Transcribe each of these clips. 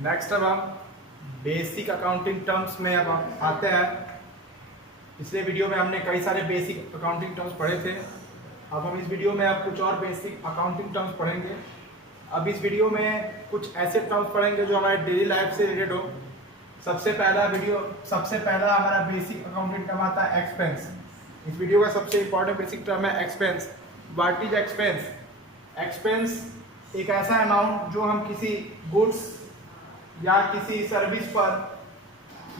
Next अब हम basic accounting terms में अब हम आते हैं। पिछले वीडियो में हमने कई सारे बेसिक अकाउंटिंग टर्म्स पढ़े थे। अब हम इस वीडियो में अब कुछ और बेसिक अकाउंटिंग टर्म्स पढ़ेंगे। अब इस वीडियो में कुछ ऐसे टर्म्स पढ़ेंगे जो हमारे डेली लाइफ से रिलेटेड हो। सबसे पहला हमारा बेसिक अकाउंटिंग टर्म आता है एक्सपेंस। इस वीडियो का सबसे इंपॉर्टेंट बेसिक टर्म है expense. What is expense? Expense एक ऐसा अमाउंट जो हम किसी गुड्स या किसी सर्विस पर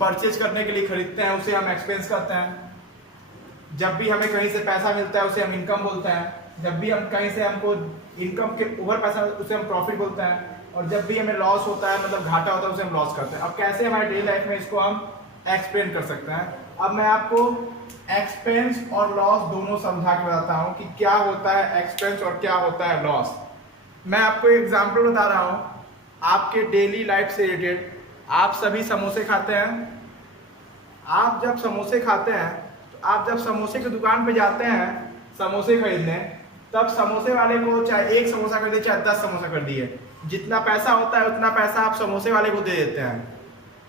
परचेज करने के लिए खरीदते हैं, उसे हम एक्सपेंस करते हैं। जब भी हमें कहीं से पैसा मिलता है उसे हम इनकम बोलते हैं। जब भी हम कहीं से हमको इनकम के ऊपर पैसा उसे हम प्रॉफिट बोलते हैं। और जब भी हमें लॉस होता है, मतलब घाटा होता है, उसे हम लॉस करते हैं। अब कैसे हमारे डेली लाइफ में इसको हम एक्सप्लेन कर सकते हैं? अब मैं आपको एक्सपेंस और लॉस दोनों समझा के बताता हूँ कि क्या होता है एक्सपेंस और क्या होता है लॉस। मैं आपको एग्जाम्पल बता रहा हूँ आपके डेली लाइफ से रिलेटेड। आप सभी समोसे खाते हैं। आप जब समोसे खाते हैं तो आप जब समोसे की दुकान पे जाते हैं समोसे खरीदने, तब समोसे वाले को चाहे एक समोसा कर दिए चाहे 10 समोसा कर दिए, जितना पैसा होता है उतना पैसा आप समोसे वाले को दे देते हैं।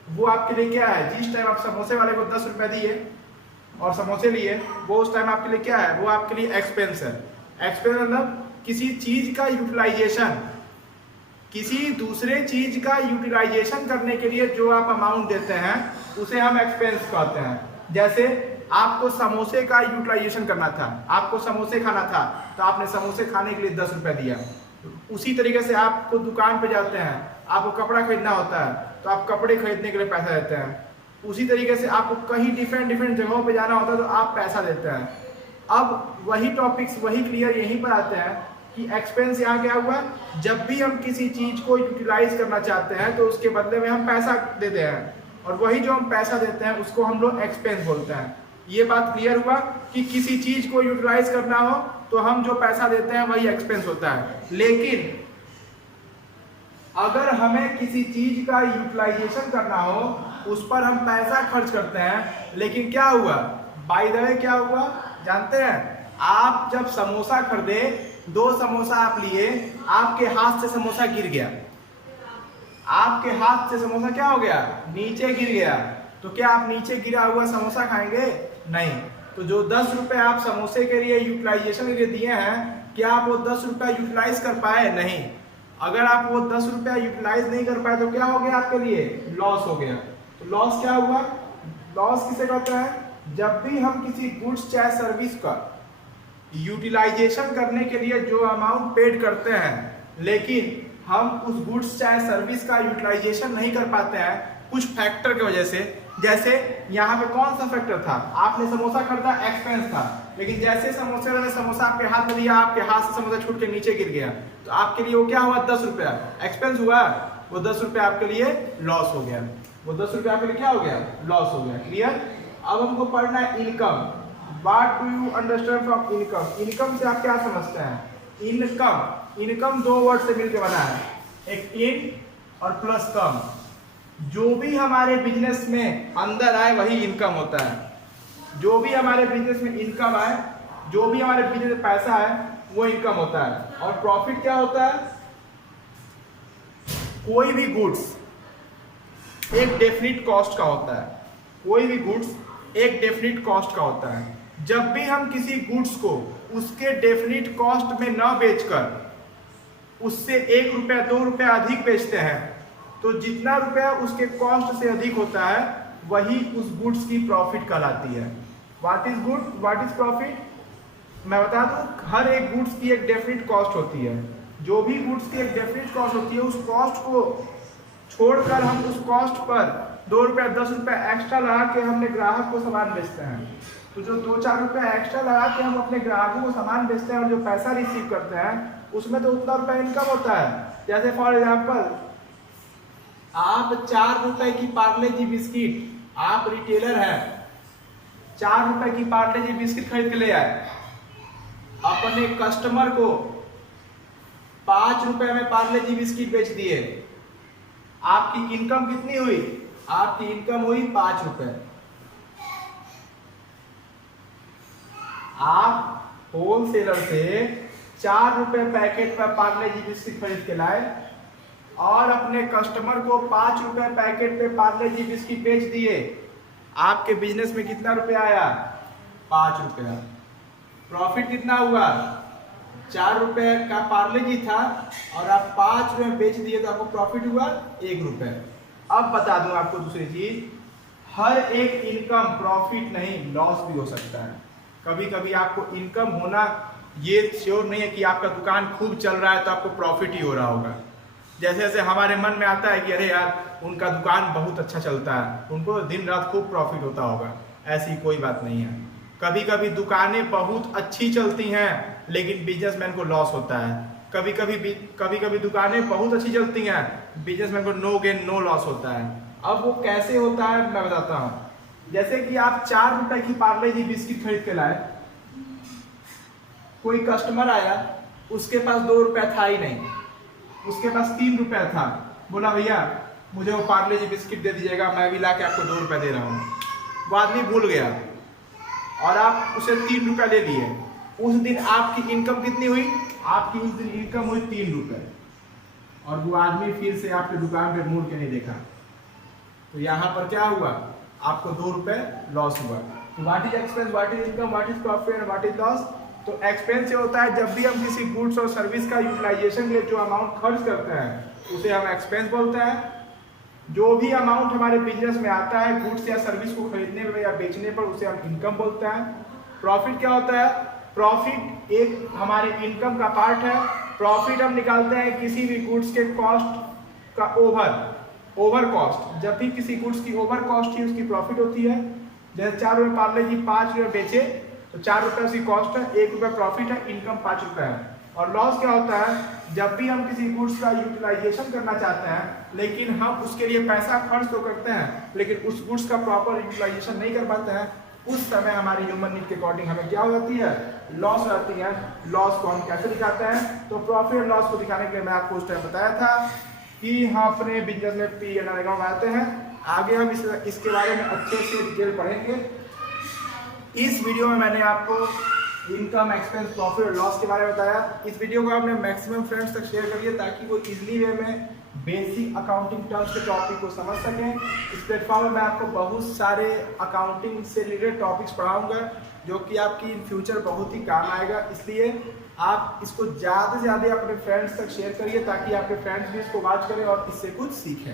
वो आपके लिए क्या है? जिस टाइम आप समोसे वाले को 10 रुपये दिए और समोसे लिए, वो उस टाइम आपके लिए क्या है? वो आपके लिए एक्सपेंस है। एक्सपेंस मतलब किसी चीज का यूटिलाइजेशन, किसी दूसरे चीज का यूटिलाइजेशन करने के लिए जो आप अमाउंट देते हैं उसे हम एक्सपेंस कहते हैं। जैसे आपको समोसे का यूटिलाइजेशन करना था, आपको समोसे खाना था, तो आपने समोसे खाने के लिए 10 रुपये दिया। उसी तरीके से आपको दुकान पे जाते हैं, आपको कपड़ा खरीदना होता है तो आप कपड़े खरीदने के लिए पैसा देते हैं। उसी तरीके से आपको कहीं डिफरेंट जगहों पे जाना होता है तो आप पैसा देते हैं। अब वही टॉपिक्स वही क्लियर यहीं पर आते हैं कि एक्सपेंस यहाँ क्या हुआ? जब भी हम किसी चीज को यूटिलाइज करना चाहते हैं तो उसके बदले में हम पैसा देते हैं, और वही जो हम पैसा देते हैं उसको हम लोग एक्सपेंस बोलते हैं। ये बात क्लियर हुआ कि किसी चीज को यूटिलाइज करना हो तो हम जो पैसा देते हैं वही एक्सपेंस होता है। लेकिन अगर हमें किसी चीज का यूटिलाइजेशन करना हो, उस पर हम पैसा खर्च करते हैं, लेकिन क्या हुआ? बाय द वे क्या हुआ जानते हैं? आप जब समोसा खरीदे, 2 समोसा आप लिए, आपके हाथ से समोसा गिर गया। आपके हाथ से समोसा क्या हो गया? नीचे गिर गया। तो क्या आप नीचे गिरा हुआ समोसा खाएंगे? नहीं। तो जो 10 रुपए आप समोसे के लिए यूटिलाइजेशन के लिए दिए हैं, क्या आप वो 10 रुपया यूटिलाइज कर पाए? नहीं। अगर आप वो 10 रुपया यूटिलाइज नहीं कर पाए तो क्या हो गया आपके लिए? लॉस हो गया। तो लॉस क्या हुआ? लॉस किसे कहते हैं? जब भी हम किसी गुड्स चाहे सर्विस का यूटिलाइजेशन करने के लिए जो अमाउंट पेड करते हैं, लेकिन हम उस गुड्स चाहे सर्विस का यूटिलाइजेशन नहीं कर पाते हैं कुछ फैक्टर की वजह से। जैसे यहाँ पे कौन सा फैक्टर था? आपने समोसा खरीदा, एक्सपेंस था। लेकिन जैसे समोसे वाले समोसा आपके हाथ में दिया, आपके हाथ से समोसा छूट के नीचे गिर गया, तो आपके लिए वो क्या हुआ? 10 रुपया एक्सपेंस हुआ। वो 10 रुपया आपके लिए लॉस हो गया। वो 10 रुपया आपके लिए क्या हो गया? लॉस हो गया। क्लियर? अब हमको पढ़ना है income. What do you understand from income? Income से आप क्या समझते हैं? इनकम 2 वर्ड से मिलकर बना है, एक इन और प्लस कम। जो भी हमारे बिजनेस में अंदर आए वही इनकम होता है। जो भी हमारे बिजनेस में इनकम आए, जो भी हमारे बिजनेस में पैसा आए, वो इनकम होता है। और प्रॉफिट क्या होता है? कोई भी गुड्स एक डेफिनिट कॉस्ट का होता है। कोई भी गुड्स एक डेफिनिट कॉस्ट का होता है। जब भी हम किसी गुड्स को उसके डेफिनिट कॉस्ट में न बेचकर उससे 1 रुपया 2 रुपया अधिक बेचते हैं, तो जितना रुपया उसके कॉस्ट से अधिक होता है वही उस गुड्स की प्रॉफिट कहलाती है। What is good, what is profit? मैं बता दूं, हर एक गुड्स की एक डेफिनिट कॉस्ट होती है। जो भी गुड्स की एक डेफिनिट कॉस्ट होती है, उस कॉस्ट को छोड़कर हम उस कॉस्ट पर 2 रुपया 10 रुपया एक्स्ट्रा लगा के हमने ग्राहक को सामान बेचते हैं। तो जो 2-4 रुपया एक्स्ट्रा लगा के हम अपने ग्राहकों को सामान बेचते हैं और जो पैसा रिसीव करते हैं, उसमें तो उतना रुपया इनकम होता है। जैसे फॉर एग्जाम्पल, आप 4 रुपए की पार्ले जी बिस्किट, आप रिटेलर हैं, 4 रुपए की पार्ले जी बिस्किट खरीद के ले आए, अपने कस्टमर को 5 रुपए में पार्ले जी बिस्किट बेच दिए। आपकी इनकम कितनी हुई? आपकी इनकम हुई 5 रुपए। आप होलसेलर से 4 रुपए पैकेट पर पार्ले जी बिस्किट खरीद के लाए, और अपने कस्टमर को 5 रुपए पैकेट पे पार्ले जी बिस्किट बेच दिए, आपके बिजनेस में कितना रुपया आया? 5 रुपया। प्रॉफिट कितना हुआ? 4 रुपए का पार्ले जी था और आप 5 रुपए बेच दिए तो आपको प्रॉफिट हुआ 1 रुपए। अब बता दूं आपको दूसरी चीज, हर एक इनकम प्रॉफिट नहीं लॉस भी हो सकता है। कभी कभी आपको इनकम होना ये श्योर नहीं है कि आपका दुकान खूब चल रहा है तो आपको प्रॉफिट ही हो रहा होगा। जैसे जैसे हमारे मन में आता है कि अरे यार उनका दुकान बहुत अच्छा चलता है, उनको दिन रात खूब प्रॉफिट होता होगा, ऐसी कोई बात नहीं है। कभी कभी दुकानें बहुत अच्छी चलती हैं लेकिन बिजनेसमैन को लॉस होता है। कभी कभी दुकानें बहुत अच्छी चलती हैं, बिजनेसमैन को नो गेन नो लॉस होता है। अब वो कैसे होता है मैं बताता हूँ। जैसे कि आप 4 रुपए की पार्ले जी बिस्किट खरीद के लाए, कोई कस्टमर आया, उसके पास 2 रुपया था ही नहीं, उसके पास 3 रुपया था, बोला भैया मुझे वो पार्ले जी बिस्किट दे दीजिएगा, मैं भी ला के आपको 2 रुपया दे रहा हूँ। वो आदमी भूल गया और आप उसे 3 रुपया ले लिए। उस दिन आपकी इनकम कितनी हुई? आपकी उस दिन इनकम हुई 3 रुपये और वो आदमी फिर से आपके दुकान पे मुड़ के नहीं देखा, तो यहाँ पर क्या हुआ? आपको 2 रुपये लॉस हुआ। तो what is expense, what is income, what is profit and what is loss? तो एक्सपेंस से होता है जब भी हम किसी गुड्स और सर्विस का यूटिलाइजेशन के लिए जो अमाउंट खर्च करते हैं उसे हम एक्सपेंस बोलते हैं। जो भी अमाउंट हमारे बिजनेस में आता है गुड्स या सर्विस को खरीदने में या बेचने पर, उसे हम इनकम बोलते हैं। प्रॉफिट क्या होता है? प्रॉफिट एक हमारे इनकम का पार्ट है। प्रॉफिट हम निकालते हैं किसी भी गुड्स के कॉस्ट का ओवर कॉस्ट। जब भी किसी गुड्स की ओवर कॉस्ट ही उसकी प्रॉफिट होती है। जैसे 4 रुपये पार्ले जी 5 रुपये बेचे तो 4 रुपये उसकी कॉस्ट है, 1 रुपये प्रॉफिट है, इनकम 5 रुपये है। और लॉस क्या होता है? जब भी हम किसी गुड्स का यूटिलाइजेशन करना चाहते हैं लेकिन हम उसके लिए पैसा खर्च तो करते हैं लेकिन उस गुड्स का प्रॉपर यूटिलाइजेशन नहीं कर पाते हैं, उस समय हमारी ह्यूमन नीड के अकॉर्डिंग हमें क्या हो जाती है? लॉस हो जाती है। लॉस को हम कैसे दिखाते हैं? तो प्रॉफिट और लॉस को दिखाने के लिए मैं आपको उस टाइम बताया था कि हम अपने बिजनेस में पी एंड एल अकाउंट बनाते हैं। आगे हम इसके बारे में अच्छे से डिटेल पढ़ेंगे। इस वीडियो में मैंने आपको इनकम, एक्सपेंस, प्रॉफिट और लॉस के बारे में बताया। इस वीडियो को आपने मैक्सिमम फ्रेंड्स तक शेयर करिए ताकि वो इजीली वे में बेसिक अकाउंटिंग टर्म्स के टॉपिक को समझ सकें। इस प्लेटफॉर्म में मैं आपको बहुत सारे अकाउंटिंग से रिलेटेड टॉपिक्स पढ़ाऊंगा जो कि आपकी इन फ्यूचर बहुत ही काम आएगा। इसलिए आप इसको ज़्यादा से ज़्यादा अपने फ्रेंड्स तक शेयर करिए ताकि आपके फ्रेंड्स भी इसको वॉच करें और इससे कुछ सीखें।